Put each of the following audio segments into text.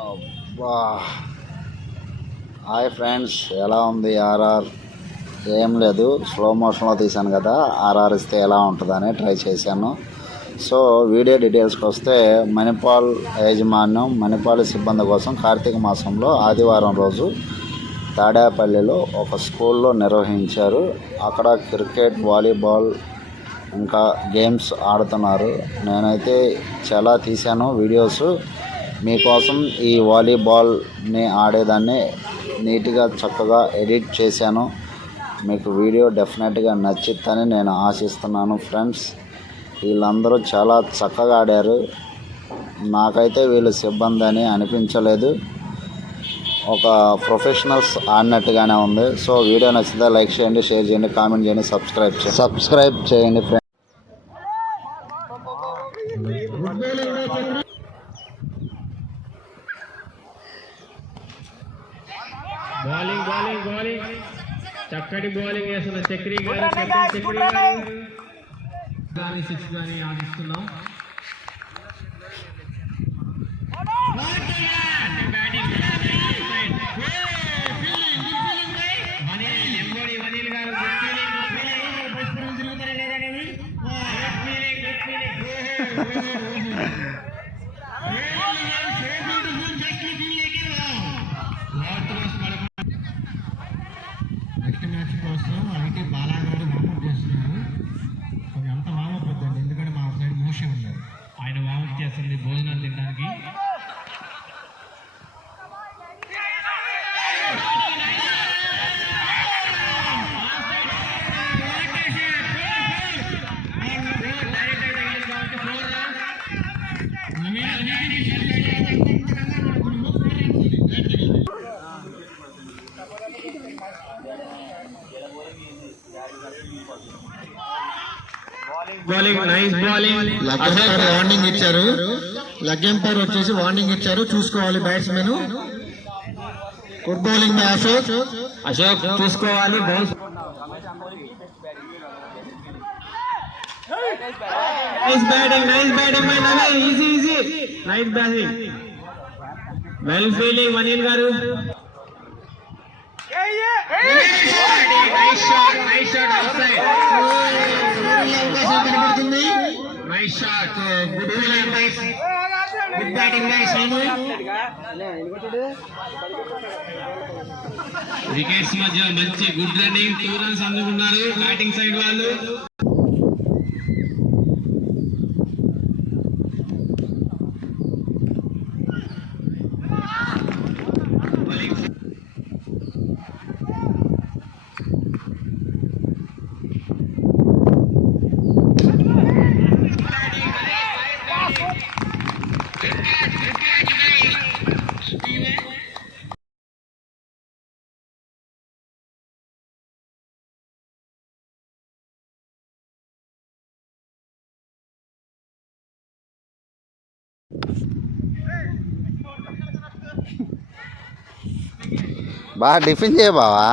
అబ్బా. Hi friends ఎలా ఉంది ఆర్ఆర్? ఏం లేదు స్లో మోషన్లో తీశాను కదా ఆర్ఆర్ ఇస్తే ఎలా ఉంటుందని ట్రై చేశాను. సో వీడియో డీటెయిల్స్కి వస్తే మణిపాల్ యాజమాన్యం మణిపాల్ సిబ్బంది కోసం కార్తీక మాసంలో ఆదివారం రోజు తాడేపల్లిలో ఒక స్కూల్లో నిర్వహించారు. అక్కడ క్రికెట్ వాలీబాల్ ఇంకా గేమ్స్ ఆడుతున్నారు. నేనైతే చాలా తీశాను వీడియోస్. మీకోసం ఈ వాలీబాల్ని ఆడేదాన్ని నీట్గా చక్కగా ఎడిట్ చేశాను. మీకు వీడియో డెఫినెట్గా నచ్చిద్దని నేను ఆశిస్తున్నాను ఫ్రెండ్స్. వీళ్ళందరూ చాలా చక్కగా ఆడారు. నాకైతే వీళ్ళు సిబ్బంది అని అనిపించలేదు. ఒక ప్రొఫెషనల్స్ ఆడినట్టుగానే ఉంది. సో వీడియో నచ్చితే లైక్ చేయండి షేర్ చేయండి కామెంట్ చేయండి సబ్స్క్రైబ్ చేయండి. సబ్స్క్రైబ్ చేయండి ఫ్రెండ్స్. బౌలింగ్ బౌలింగ్ బౌలింగ్ చక్కటి బౌలింగ్ వేస్తున్న చక్రి గారు చక్రి గారు. సిక్స్ కానీ ఆడిస్తున్నాం వామప్ చేస్తుంది భోజనాలు తినడానికి బౌలింగ్ నైస్ బౌలింగ్ లగ్గంపర్ వార్నింగ్ ఇచ్చారు. లగ్గంపర్ వచ్చేసి వార్నింగ్ ఇచ్చారు. చూసుకోవాలి batsmen good bowling by Ashok. Ashok చూసుకోవాలి bowl nice batting nice batting easy easy nice batting well fielding Manil garu. Nice shot nice shot outside అవకాశం కనబడుతుంది nice shot good bowling guys good batting by Srinu. Wickets మధ్య మంచి good running two runs అందుకున్నారు. Batting side వాళ్ళు. బాగా tiffin చేయ బావా.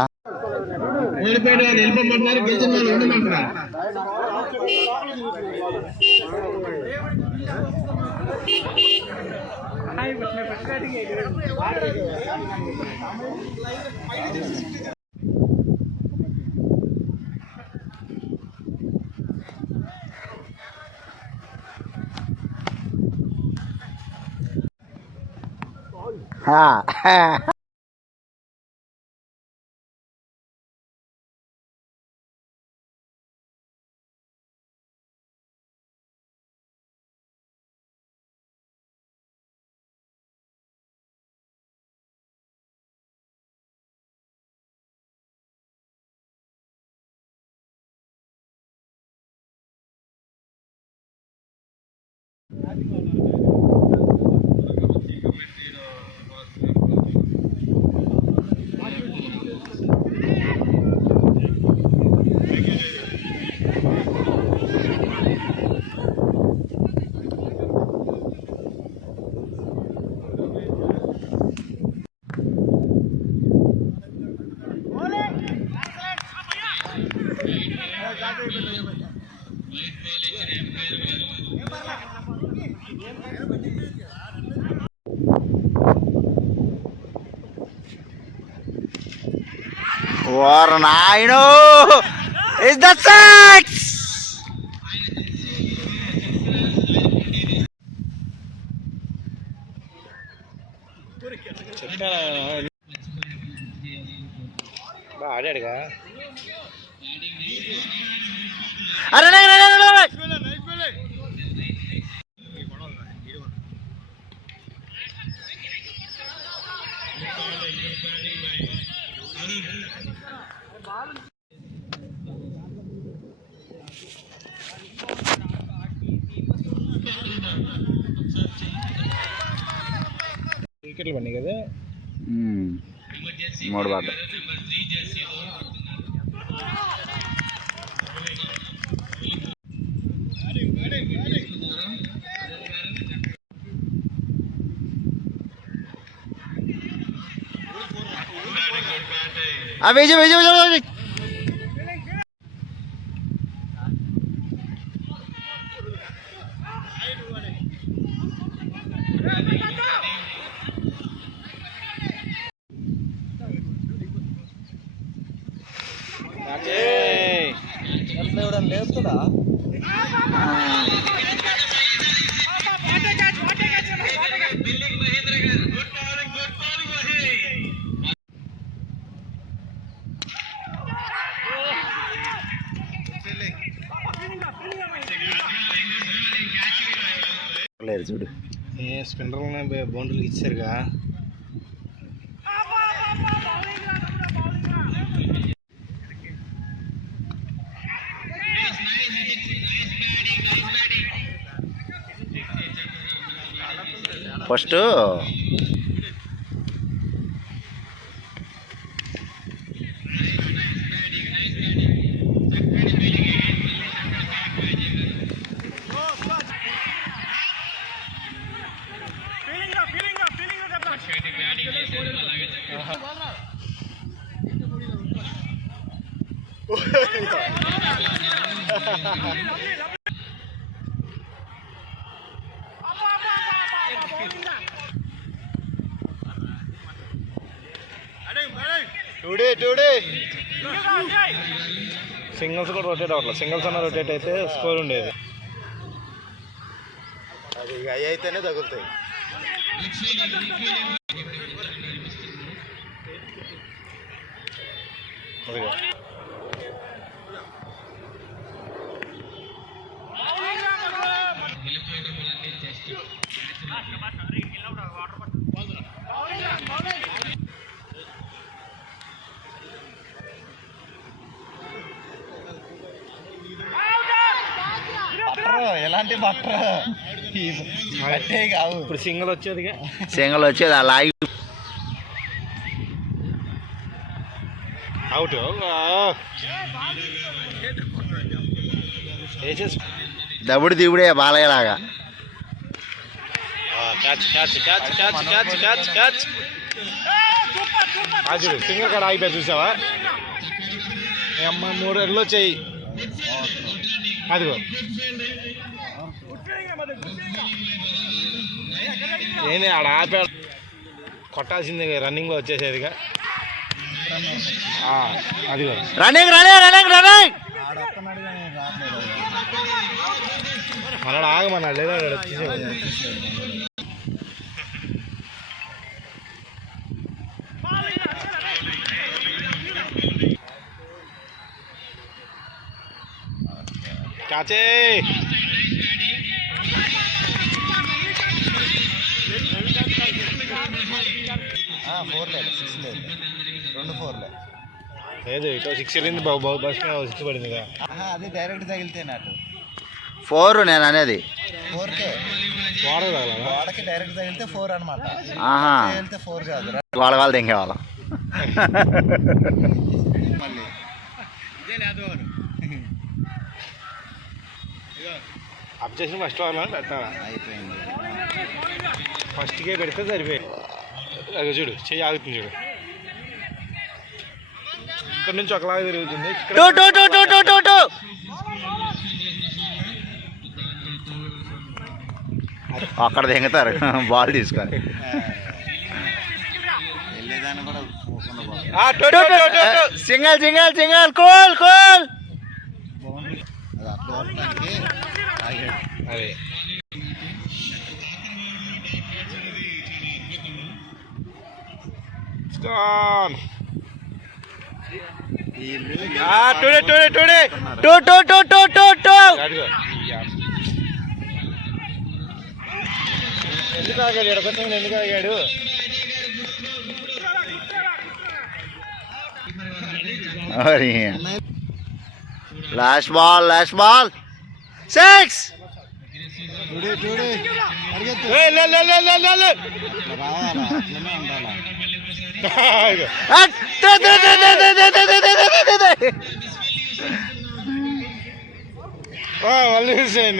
ఓడిపోయిన వాళ్ళు వెళ్ళిపోమంటున్నారు గెలిచిన వాళ్ళు ఓర్ నాయనో? ఇస్ ద సిక్స్ ఆడాడుగా. అరే రే, రే, రే, రే, రే. వికెట్లు పడినాయి కదా మ్మ్. మూడు బాట ఆ విజయ్ విజయ్ విజయ్ ఏ స్పిన్నర్ బౌండరీలు ఇచ్చారుగా. ఫస్ట్ టూడే టూడే సింగిల్స్ కూడా రొటేట్ అవ్వట్లేదు. సింగిల్స్ అన్న రొటేట్ అయితే స్కోర్ ఉండేది. అది అవి అయితేనే తగులుతాయి. అదిగో. కావు. ఇప్పుడు సింగిల్ వచ్చేదిగా. సింగల్ వచ్చేది అలా ఆగి అవుట్ దబుడు దిబుడే బాలయ్యలాగా. Catch catch catch catch catch catch catch చూడు సింగిల్ కాడ ఆగిపోయి చూసావా? అమ్మ మూడు ఎడ్లు వచ్చాయి. అదిగో. ఏంది ఆడ ఆపా కొట్టాల్సింది రన్నింగ్లో వచ్చేసేదిగా ఆ, అదిగో రన్నింగ్ రన్నింగ్ రన్నింగ్ రన్నింగ్! మనడు ఆగమన్నాడు లేదా. కాచే! ఫోర్ లేదు సిక్స్ లేదు. రెండు ఫోర్ లేదు ఇటు సిక్స్ వెళ్ళింది బాబు బాబు బస్ సిక్స్ పడింది కదా అది డైరెక్ట్ తగిలితే నాటు ఫోర్ నేను అనేది? ఫోర్ కే వాడ తగలదా గోడకి డైరెక్ట్ తగిలితే ఫోర్ అనమాట ఆహా. తగిలితే ఫోర్ కాదు వాళ్ళ వాళ్ళు దింకేవాళ్ళం మళ్ళీ. అప్ చేసిన ఫస్ట్ వాళ్ళని పెట్టాలా? అయిపోయింది. ఫస్ట్కే పెడితే సరిపోయి అదే చూడు చెయ్యి ఆగుతుంది చూడు ఇక్కడ నుంచి ఒకలాగా తిరుగుతుంది ఇక్కడ two two two two two two two అక్కడ దింగుతారు బాల్ తీసుకొని single single single cool cool today today today two two two two two two ఎందుకు ఆగాడు? కొంచెం ఎందుకు ఆగాడు? Last ball last ball six ఏయ్, లే, ভালো হুসেন